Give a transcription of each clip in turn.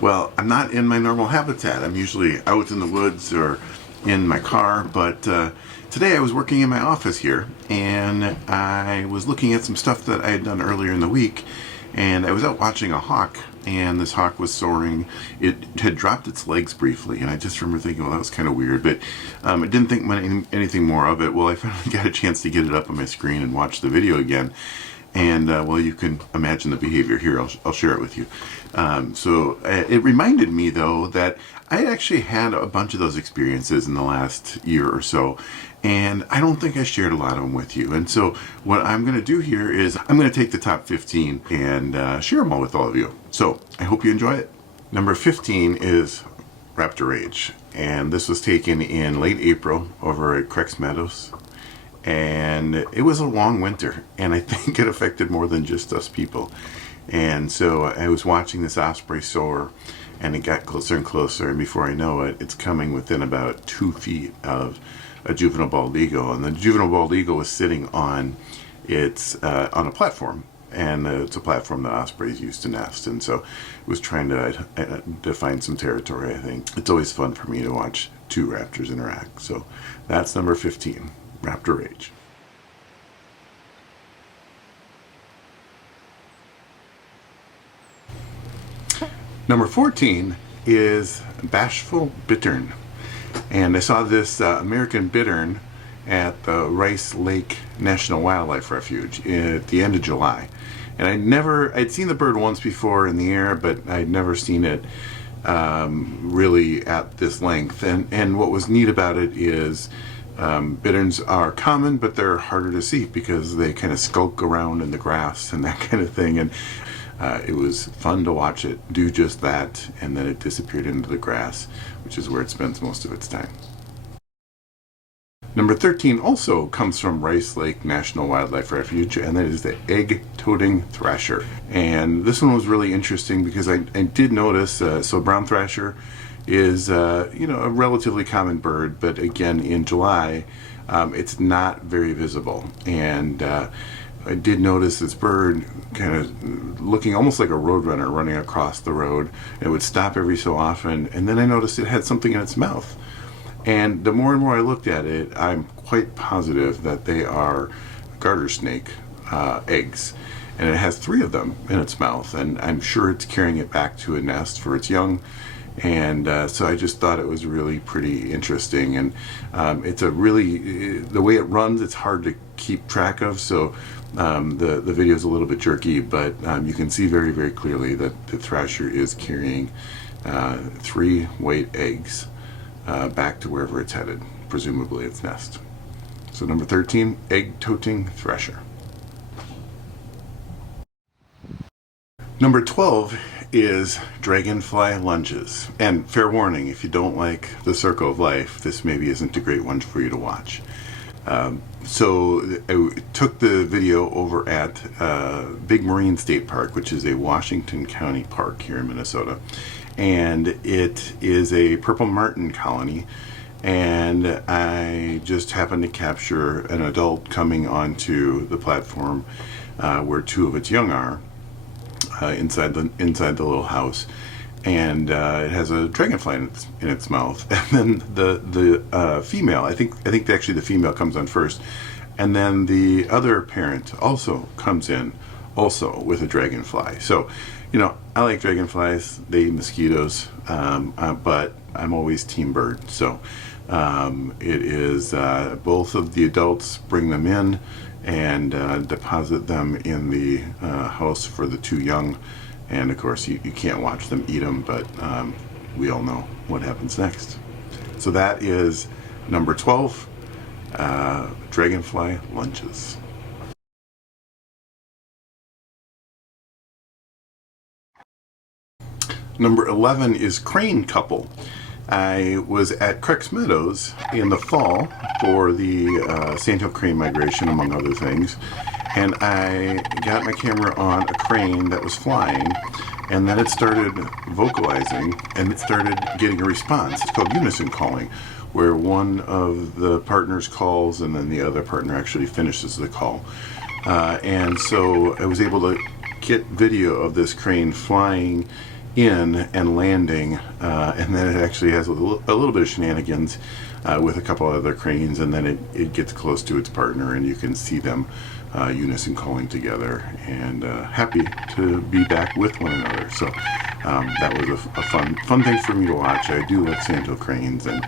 Well, I'm not in my normal habitat. I'm usually out in the woods or in my car, but today I was working in my office here, and I was looking at some stuff that I had done earlier in the week, and I was out watching a hawk, and this hawk was soaring. It had dropped its legs briefly, and I just remember thinking, well, that was kind of weird, but I didn't think anything more of it. Well, I finally got a chance to get it up on my screen and watch the video again. And well, you can imagine the behavior here. I'll share it with you. It reminded me, though, that I actually had a bunch of those experiences in the last year or so, and I don't think I shared a lot of them with you. And so what I'm going to do here is I'm going to take the top 15 and share them all with all of you. So I hope you enjoy it. Number 15 is Raptor Rage, and this was taken in late April over at Crex Meadows. And it was a long winter, and I think it affected more than just us people. And so I was watching this osprey soar, and it got closer and closer, and before I know it, it's coming within about 2 feet of a juvenile bald eagle. And the juvenile bald eagle was sitting on on a platform, and it's a platform that ospreys used to nest, and so it was trying to define some territory, I think. It's always fun for me to watch two raptors interact. So that's number 15. Raptor Rage. Number 14 is Bashful Bittern, and I saw this American bittern at the Rice Lake National Wildlife Refuge at the end of July. And I'd seen the bird once before in the air, but I'd never seen it really at this length. And what was neat about it is bitterns are common, but they're harder to see because they kind of skulk around in the grass and that kind of thing. And it was fun to watch it do just that, and then it disappeared into the grass, which is where it spends most of its time. Number 13 also comes from Rice Lake National Wildlife Refuge, and that is the egg-toting thrasher. And this one was really interesting because I did notice, so brown thrasher is a relatively common bird, but again in July it's not very visible. And I did notice this bird kind of looking almost like a roadrunner running across the road. It would stop every so often, and then I noticed it had something in its mouth. And the more and more I looked at it, I'm quite positive that they are garter snake eggs. And it has 3 of them in its mouth, and I'm sure it's carrying it back to a nest for its young. And so I just thought it was really pretty interesting. And it's the way it runs, it's hard to keep track of, so the video is a little bit jerky, but you can see very, very clearly that the thrasher is carrying 3 white eggs back to wherever it's headed, presumably its nest. So number 13, egg-toting thrasher. Number 12 is Dragonfly Lunches. And fair warning, if you don't like the circle of life, this maybe isn't a great one for you to watch. So I took the video over at Big Marine State Park, which is a Washington County park here in Minnesota. And it is a purple martin colony. And I just happened to capture an adult coming onto the platform where 2 of its young are. Inside the little house, and it has a dragonfly in its mouth. And then the female, I think actually the female comes on first, and then the other parent also comes in, also with a dragonfly. So, I like dragonflies. They eat mosquitoes, but I'm always team bird. So it is both of the adults bring them in and deposit them in the house for the 2 young. And of course you can't watch them eat them, but we all know what happens next. So that is number 12, Dragonfly Lunches. Number 11 is Crane Couple. I was at Crex Meadows in the fall for the sandhill crane migration, among other things, and I got my camera on a crane that was flying, and then it started vocalizing, and it started getting a response. It's called unison calling, where one of the partners calls and then the other partner actually finishes the call. And so I was able to get video of this crane flying in and landing, and then it actually has a little bit of shenanigans with a couple other cranes, and then it gets close to its partner, and you can see them unison calling together, and happy to be back with one another. So that was a fun thing for me to watch. I do like sandhill cranes, and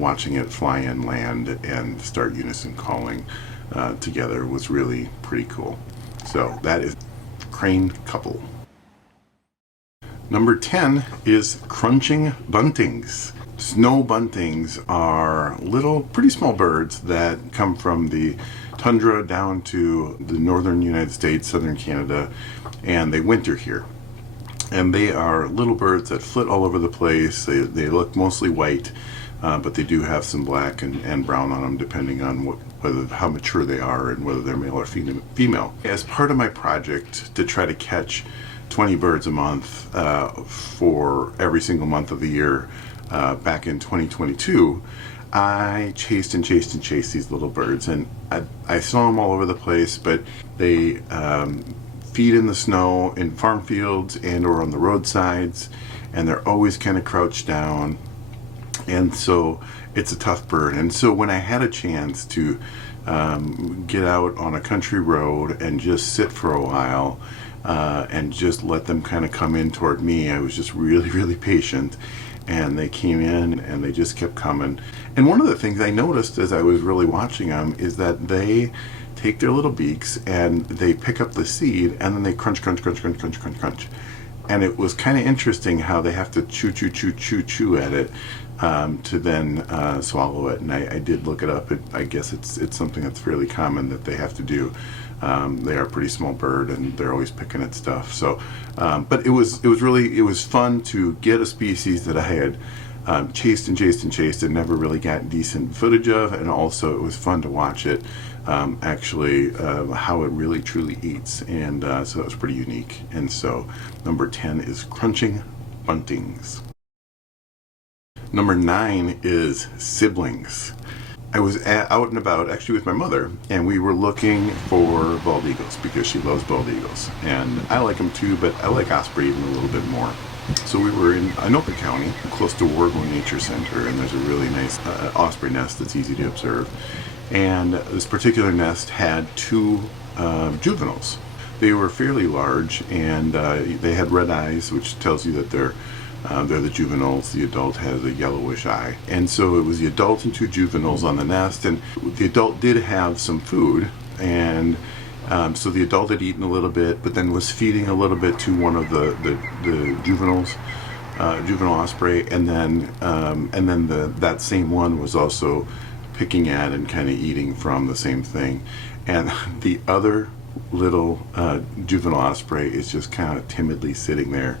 watching it fly and land and start unison calling together was really pretty cool. So that is crane couple. Number 10 is crunching buntings. Snow buntings are little, pretty small birds that come from the tundra down to the northern United States, southern Canada, and they winter here. And they are little birds that flit all over the place. They look mostly white, but they do have some black and brown on them, depending on how mature they are and whether they're male or female. As part of my project to try to catch 20 birds a month for every single month of the year back in 2022, I chased these little birds, and I saw them all over the place, but they feed in the snow in farm fields and or on the roadsides, and they're always kind of crouched down, and so it's a tough bird. And so when I had a chance to get out on a country road and just sit for a while and just let them kind of come in toward me, I was just really patient, and they came in and they just kept coming. And one of the things I noticed as I was really watching them is that they take their little beaks and they pick up the seed, and then they crunch. And it was kind of interesting how they have to chew at it to then swallow it. And I did look it up. I guess it's something that's fairly common that they have to do. They are a pretty small bird, and they're always picking at stuff. So, but it was fun to get a species that I had chased and never really got decent footage of, and also it was fun to watch it actually how it really truly eats, and so it was pretty unique. And so number 10 is crunching buntings. Number 9 is siblings. I was out and about actually with my mother, and we were looking for bald eagles because she loves bald eagles, and I like them too, but I like osprey even a little bit more. So we were in Anoka County, close to Wargo Nature Center, and there's a really nice osprey nest that's easy to observe. And this particular nest had 2 juveniles. They were fairly large, and they had red eyes, which tells you that they're the juveniles. The adult has a yellowish eye. And so it was the adult and 2 juveniles on the nest, and the adult did have some food, and so the adult had eaten a little bit, but then was feeding a little bit to one of the juveniles, juvenile osprey, and then that same one was also picking at and kind of eating from the same thing. And the other little juvenile osprey is just kind of timidly sitting there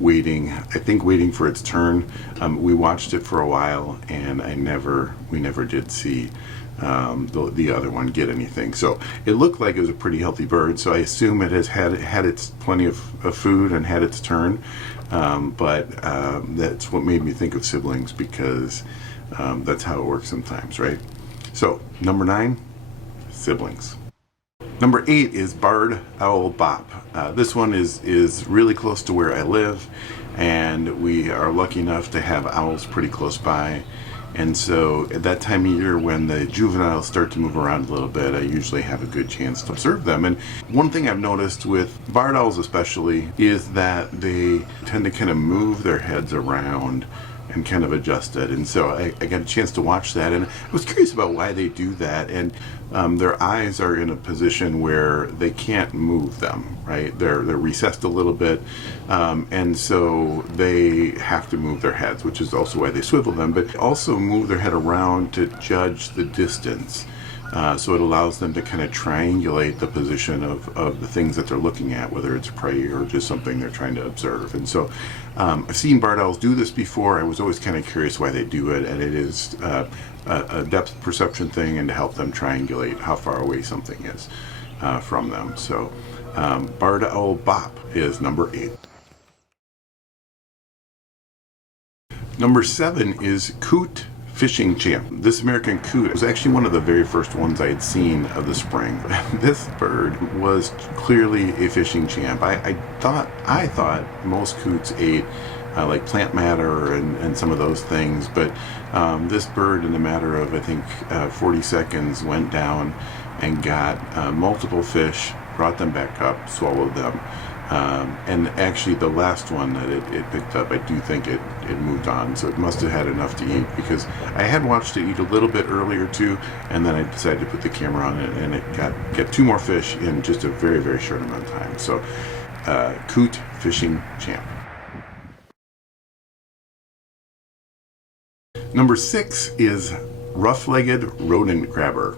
waiting, I think waiting for its turn. We watched it for a while, and we never did see the other one get anything. So it looked like it was a pretty healthy bird, so I assume it has had its plenty of food and had its turn, but that's what made me think of siblings, because that's how it works sometimes, right? So number 9, siblings. Number 8 is barred owl bop. This one is really close to where I live, and we are lucky enough to have owls pretty close by. And so at that time of year when the juveniles start to move around a little bit, I usually have a good chance to observe them. And one thing I've noticed with barred owls especially is that they tend to kind of move their heads around and kind of adjust it. And so I got a chance to watch that, and I was curious about why they do that. And their eyes are in a position where they can't move them, right? They're recessed a little bit, and so they have to move their heads, which is also why they swivel them, but also move their head around to judge the distance. So it allows them to kind of triangulate the position of the things that they're looking at, whether it's prey or just something they're trying to observe. And so I've seen barred owls do this before. I was always kind of curious why they do it, and it is a depth perception thing, and to help them triangulate how far away something is from them. So barred owl bop is number 8. Number 7 is Coot Fishing Champ. This American coot was actually one of the very first ones I had seen of the spring. This bird was clearly a fishing champ. I thought most coots ate like plant matter and some of those things, but this bird, in a matter of I think 40 seconds, went down and got multiple fish, brought them back up, swallowed them. And actually the last one that it picked up, I do think it moved on, so it must have had enough to eat, because I had watched it eat a little bit earlier too, and then I decided to put the camera on it, and it got 2 more fish in just a very, very short amount of time. So Coot Fishing Champ. Number 6 is Rough-Legged Rodent Grabber.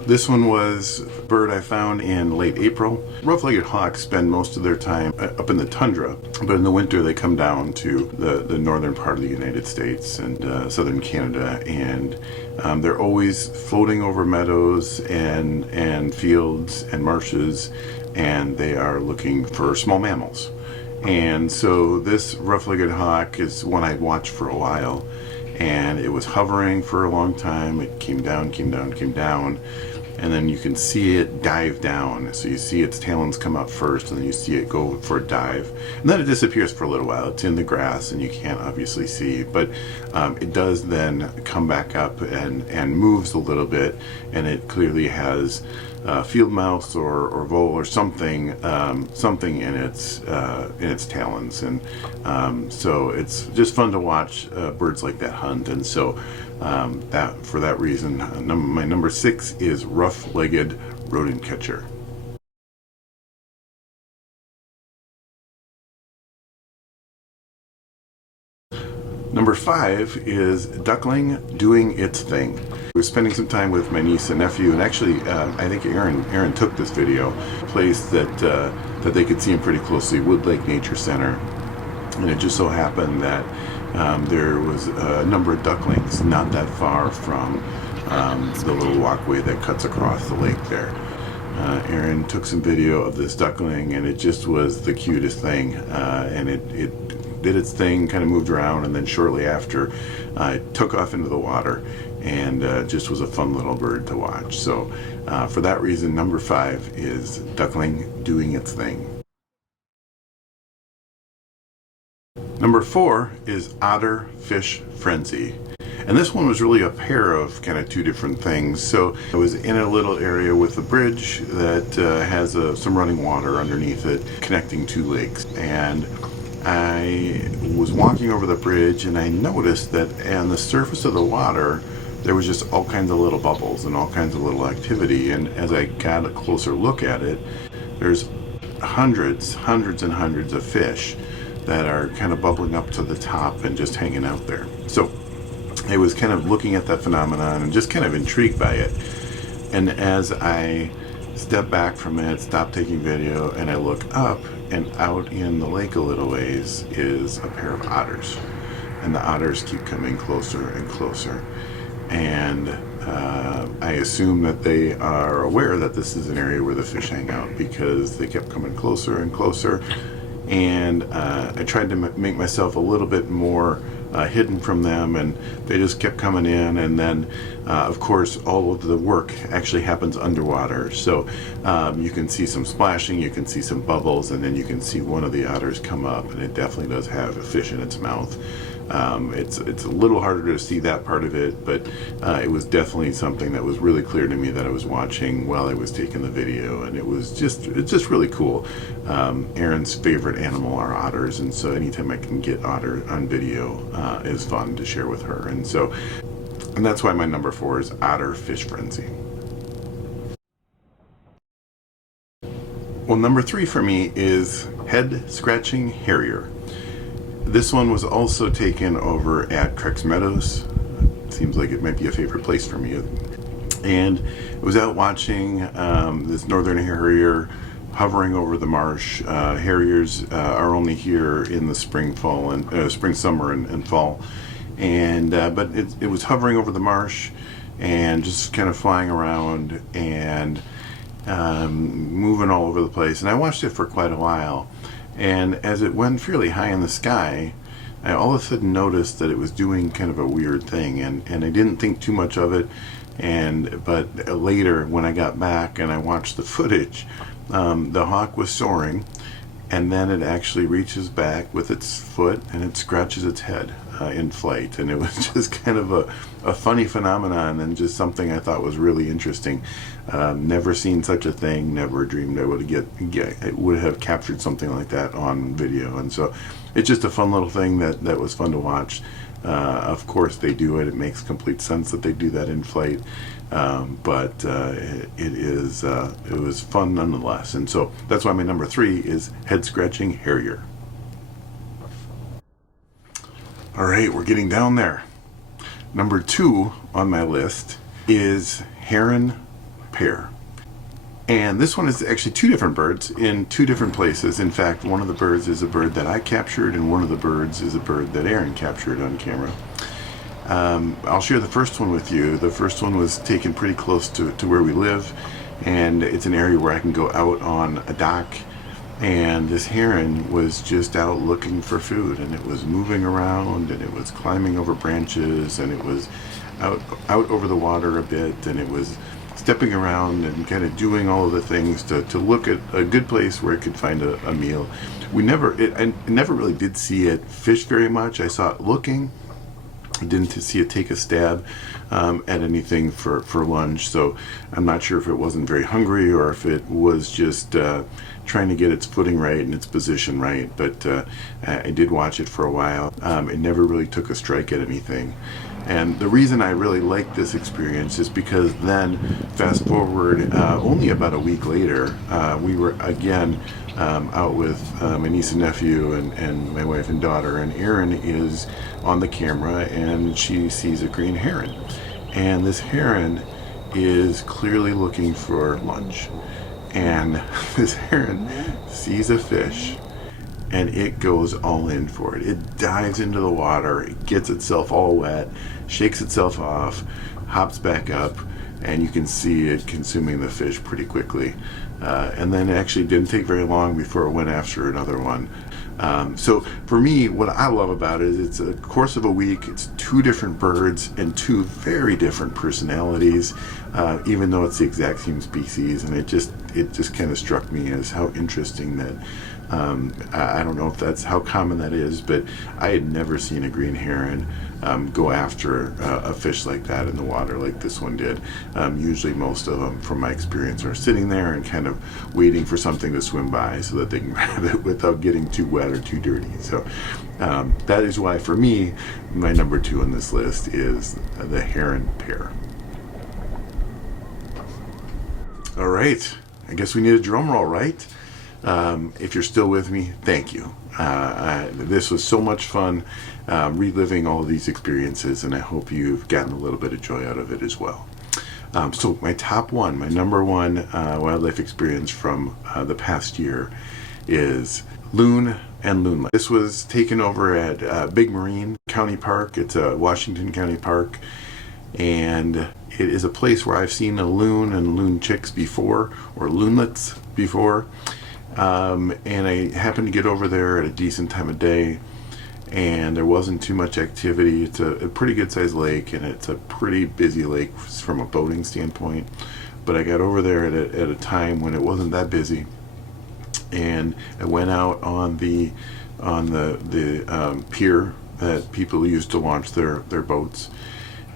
This one was a bird I found in late April. Rough-legged hawks spend most of their time up in the tundra, but in the winter they come down to the northern part of the United States and southern Canada, and they're always floating over meadows and fields and marshes, and they are looking for small mammals. And so this rough-legged hawk is one I'd watched for a while, and it was hovering for a long time. It came down, and then you can see it dive down. So you see its talons come up first, and then you see it go for a dive, and then it disappears for a little while. It's in the grass and you can't obviously see, but it does then come back up and moves a little bit, and it clearly has field mouse or vole or something in its talons, and so it's just fun to watch birds like that hunt. And so for that reason, my number 6 is Rough-Legged Rodent Catcher. Number 5 is Duckling Doing Its Thing. I was spending some time with my niece and nephew, and actually I think Aaron took this video, a place that they could see him pretty closely, Wood Lake Nature Center. And it just so happened that there was a number of ducklings not that far from the little walkway that cuts across the lake there. Aaron took some video of this duckling, and it just was the cutest thing, and it did its thing, kind of moved around, and then shortly after it took off into the water, and just was a fun little bird to watch. So for that reason, number 5 is Duckling Doing Its Thing. Number 4 is Otter Fish Frenzy. And this one was really a pair of kind of 2 different things. So I was in a little area with a bridge that has some running water underneath it, connecting 2 lakes. And I was walking over the bridge, and I noticed that on the surface of the water there was just all kinds of little bubbles and all kinds of little activity. And as I got a closer look at it, there's hundreds and hundreds of fish that are kind of bubbling up to the top and just hanging out there. So I was kind of looking at that phenomenon and just kind of intrigued by it. And as I step back from it, stop taking video, and I look up, and out in the lake a little ways is a pair of otters. And the otters keep coming closer and closer. And I assume that they are aware that this is an area where the fish hang out, because they kept coming closer and closer. And I tried to make myself a little bit more hidden from them, and they just kept coming in. And then of course all of the work actually happens underwater, so you can see some splashing, you can see some bubbles, and then you can see one of the otters come up, and it definitely does have a fish in its mouth. It's a little harder to see that part of it, but it was definitely something that was really clear to me that I was watching while I was taking the video, and it's just really cool. Erin's favorite animal are otters, and so anytime I can get otter on video is fun to share with her, and that's why my number 4 is Otter Fish Frenzy. Well, number 3 for me is HeadScratching Harrier. This one was also taken over at Creeks Meadows. Seems like it might be a favorite place for me. And I was out watching this northern harrier hovering over the marsh. Harriers are only here in the spring, summer, and fall. And but it was hovering over the marsh and just kind of flying around and moving all over the place. And I watched it for quite a while. And as it went fairly high in the sky, I all of a sudden noticed that it was doing kind of a weird thing, and I didn't think too much of it. But later, when I got back and I watched the footage, the hawk was soaring, and then it actually reaches back with its foot and it scratches its head in flight. And it was just kind of a funny phenomenon, and just something I thought was really interesting. Never seen such a thing, never dreamed I would have captured something like that on video. And so it's just a fun little thing that was fun to watch. Of course they do it. It makes complete sense that they do that in flight. But it was fun nonetheless. And so that's why my number 3 is HeadScratching Harrier. All right, we're getting down there. Number 2 on my list is Heron Pair. And this one is actually 2 different birds in 2 different places. In fact, one of the birds is a bird that I captured, and one of the birds is a bird that Aaron captured on camera. I'll share the first one with you. The first one was taken pretty close to where we live, and it's an area where I can go out on a dock. And this heron was just out looking for food, and it was moving around, and it was climbing over branches, and it was out over the water a bit, and it was stepping around and kind of doing all of the things to look at a good place where it could find a meal. I never really did see it fish very much. I saw it looking. I didn't see it take a stab at anything for lunch, so I'm not sure if it wasn't very hungry or if it was just trying to get its footing right and its position right. But I did watch it for a while. It never really took a strike at anything. And the reason I really liked this experience is because then, fast forward, only about a week later, we were again out with my niece and nephew and my wife and daughter, and Erin is on the camera and she sees a green heron. And this heron is clearly looking for lunch. And this heron sees a fish, and it goes all in for it. It dives into the water, it gets itself all wet, shakes itself off, hops back up, and you can see it consuming the fish pretty quickly. And then it actually didn't take very long before it went after another one. So for me, what I love about it is it's a course of a week. It's 2 different birds and 2 very different personalities, even though it's the exact same species. And it just kind of struck me as how interesting that. I don't know if that's how common that is, but I had never seen a green heron go after a fish like that in the water like this one did. Usually most of them, from my experience, are sitting there and kind of waiting for something to swim by so that they can grab it without getting too wet or too dirty. So that is why, for me, my number 2 on this list is the heron pair. All right, I guess we need a drum roll, right? If you're still with me, thank you. This was so much fun reliving all of these experiences, and I hope you've gotten a little bit of joy out of it as well. So my top one, my number 1 wildlife experience from the past year is Loon and Loon. This was taken over at Big Marine County Park. It's a Washington County Park, and it is a place where I've seen a loon and loon chicks before, or loonlets before. And I happened to get over there at a decent time of day, and there wasn't too much activity. It's a pretty good sized lake, and it's a pretty busy lake from a boating standpoint. But I got over there at a time when it wasn't that busy, and I went out on the pier that people use to launch their boats,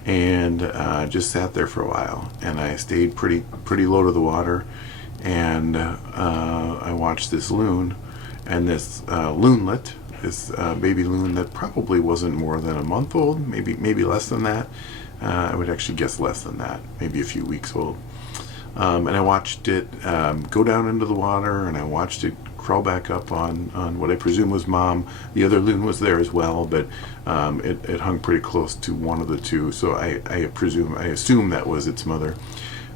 and just sat there for a while. And I stayed pretty low to the water. And I watched this loon and this loonlet, this baby loon that probably wasn't more than a month old, maybe less than that. I would actually guess less than that, maybe a few weeks old. And I watched it go down into the water, and I watched it crawl back up on what I presume was mom. The other loon was there as well, but it hung pretty close to one of the 2, so I assume that was its mother.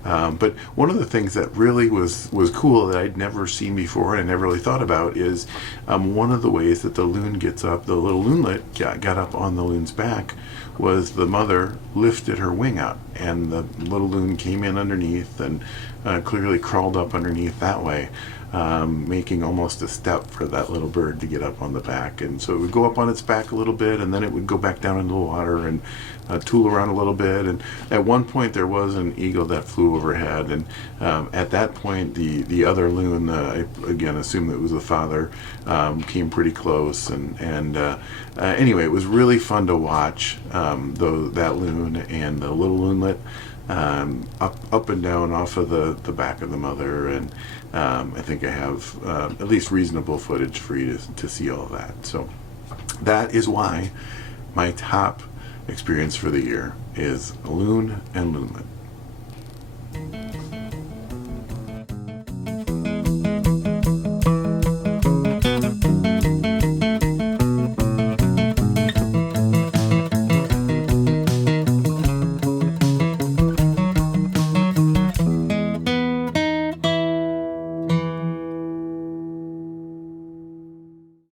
But one of the things that really was cool that I'd never seen before and I never really thought about is one of the ways that the loon gets up, the little loonlet got up on the loon's back, was the mother lifted her wing up, and the little loon came in underneath and clearly crawled up underneath that way. making almost a step for that little bird to get up on the back. And so it would go up on its back a little bit, and then it would go back down into the water and tool around a little bit. And at one point there was an eagle that flew overhead, and at that point the other loon, I again assume that it was the father, came pretty close. And anyway, it was really fun to watch that loon and the little loonlet up and down off of the back of the mother. And I think I have at least reasonable footage for you to see all of that. So that is why my top experience for the year is Loon and Loon.